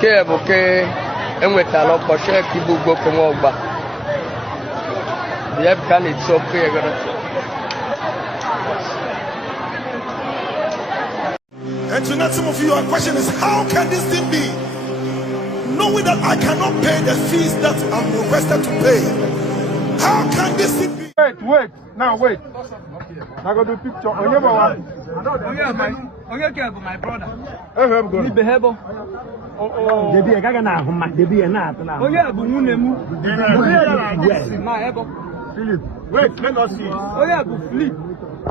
Ke enwetala ọkọchị Ibugbo Ukwagba. The can it's okay. And tonight some of you, your question is, how can this thing be? Knowing that I cannot pay the fees that I'm requested to pay. How can this thing be? Wait. Now wait. I got the picture. On your one. My brother. Debi ekaga na ahoma, debi na atana. Oye bu munemu. Philip, wait, let us see. Oye bu Philip.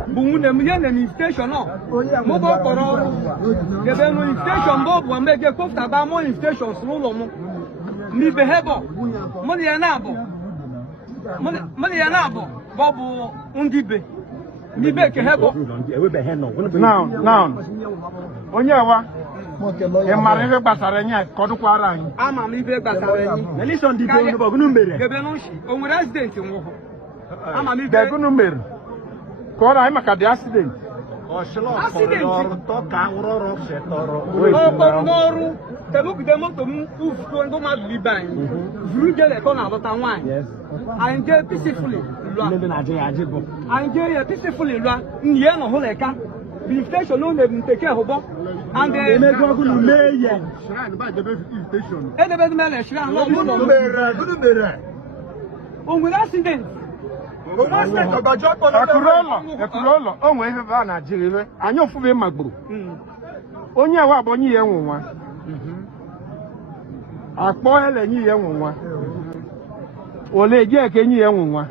Bu munemu ye na station no. Mo bo koro. Gebe no station bo bu amege kofta ba mo stations no mo. Mi behebo. Mo ya na abo. Mo ya na abo. Bobu undibe. Mi be ke hebo. Now. Onyewa. E mara ife gbasara enyi kodukwara anyị. Ama m ife gbasara enyi. Nelison di be no bunu mere. Gebe no shi. O nwere accident nwo. Ama m ife Bunu mere. Ko ra maka the accident. Accident. To ka uroro setoro. N'ọrụ temukide moto m ufuko ndo madu libe anyị. Vuru jele ko na alọta nwanyị. Yes. Anyị je peacefully lua. Ndị na-aje ya aje bụ. Anyị je peacefully lua. Nyiye no huleka. The station no na take hobo. And Emego nu meye. Shrine by the station. Edebe mele shrine no no. Mere. O nwere accident. Ekurolo, o nwere ife ba na jiriwe. Anyị ofube magburu. Onye wa abonyi ye nwunwa. Akpo ele nyi ye nwunwa. Ole je ke nyi ye nwunwa.